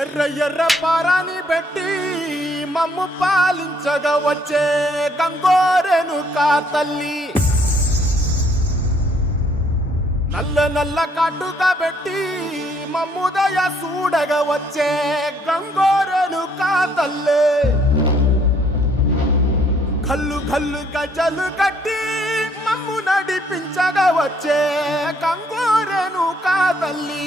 ఎర్ర ఎర్ర పారాని పెట్టి మమ్ము పాలించగా వచ్చే గంగోరెను కా తల్లి, నల్ల నల్ల కాటుగా పెట్టి మమ్ముదయ చూడగా వచ్చే గంగోరెను కా తల్లి, కల్లు కల్లు గజలు కట్టి మమ్ము నడిపించగా వచ్చే గంగోరెను కా తల్లి.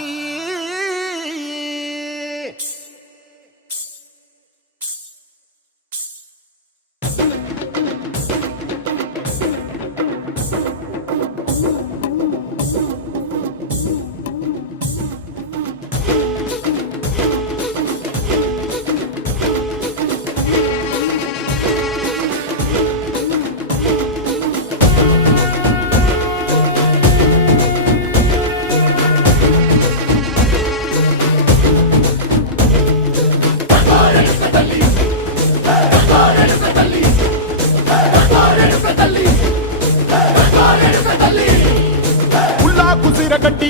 కట్టి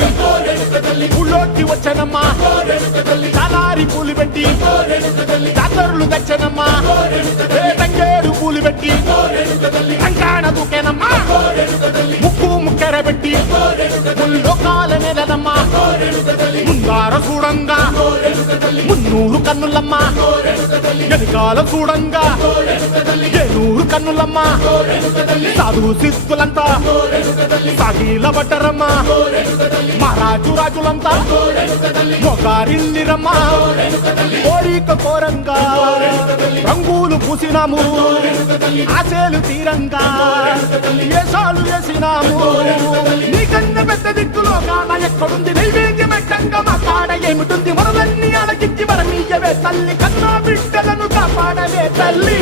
ఊళ్ళోకి వచ్చనమ్మా, చాలారి పూలు పెట్టి జాతరులు తెచ్చనమ్మా, తంగేరు పూలు పెట్టి కంకాణ దూకేనమ్మా, ముక్కు ముక్కెర పెట్టి ముల్లోకాల నెలనమ్మా, ముందార చూడంగా మున్నూరు కన్నులమ్మా, వెనుకాల చూడంగా ఏనూరు కన్నులమ్మా, సాధు సిద్ధులంతా సాగిల బట్టరమ్మా, మహారాజు రాజులంతా మొగారిల్లిరమ్మా, కోరిక కోరంగా రంగులు పూసినాము, ఆశలు తీరంగా వేషాలు వేసినాము, నీకన్నా పెద్ద దిక్కులో కాన ఎక్కడుంది, నైవేద్యం ఎట్టంగా మా కాడ ఏమిటుంది, మనలన్నీ అడగిచ్చి వరమీయవే తల్లి, కన్నా బిడ్డలను కాపాడవే తల్లి.